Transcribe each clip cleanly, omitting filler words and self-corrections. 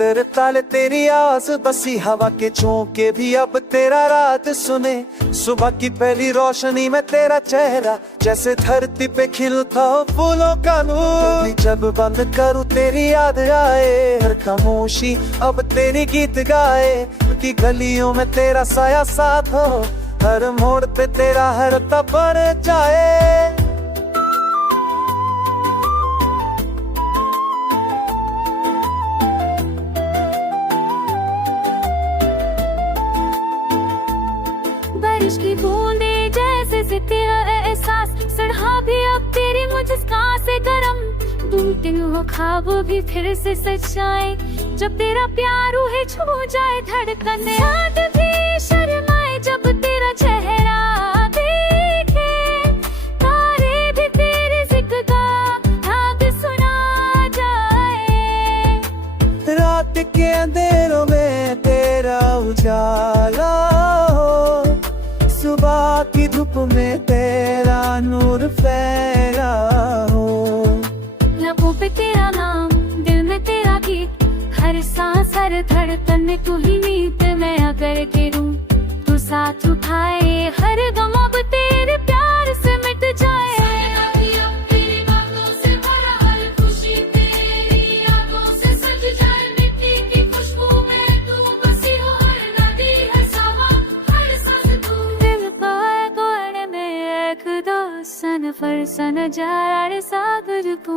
तेरे ताले तेरी आवाज बसी हवा के झोंके भी अब तेरा रात सुने। सुबह की पहली रोशनी में तेरा चेहरा जैसे धरती पे खिलता हो फूलों का नूर। जब बंद करूं तेरी याद आए, हर खामोशी अब तेरी गीत गाए। की गलियों में तेरा साया साथ हो, हर मोड़ पे तेरा हर तबर जाए। बारिश की बूंदे जैसे से तेरा एहसास, सड़हा भी अब तेरी मुस्कान से गरम। टूटे हुए ख्वाब भी फिर से सच जाए, जब तेरा प्यार है छू जाए धड़कन। याद भी शर्माए जब तेरा चेहरा देखे, तारे भी तेरे जिक्र का याद सुना जाए। रात के अंधेरों में तेरा उजाला हो, सुबह की धूप में तेरा नूर फैला हो। लबों पे तेरा नाम, दिल में तेरा गीत, हर सांस हर धड़कन में तू ही नीत। मैं अगर गिरूं तू साथ उठाए, हर गम अब तेरे प्यार से मिट जाए। फरसन जार सागर को,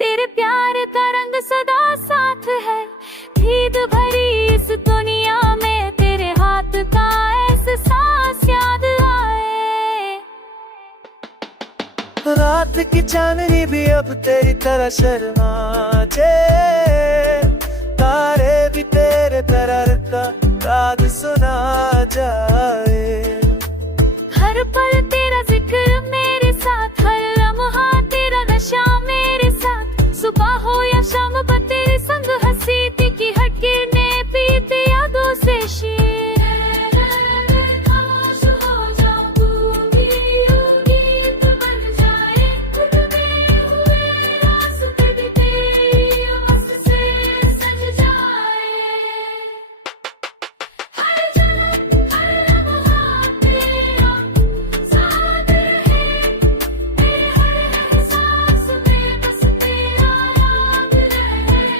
तेरे प्यार का रंग सदा साथ है। भीड़ भरी इस दुनिया में तेरे हाथ का एहसास याद आए। रात की चांदनी भी अब तेरी तरह शर्मा जाए, तारे भी तेरे तरह का राग सुना जाए। हर पल तेरा जिक्र मेरे साथ, हर लम्हा तेरा नशा मेरे साथ। सुबह हो या शाम तेरे संग हंसी थी की हटके ने पीते यादों से शीर। खामोश हो जाओ तू भी यूं गीत बन जाए, खुद में हुए रास्ते भी तेरी आवाज़ से सज जाए। हर जन्म हर लम्हा तेरा साथ रहे, मेरे हर एहसास में बस तेरा नाम रहे।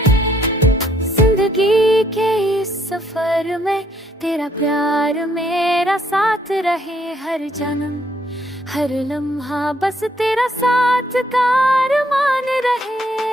जिंदगी के इस सफर में तेरा प्यार मेरा साथ रहे, हर जन्म हर लम्हा बस तेरा साथ का अरमान रहे।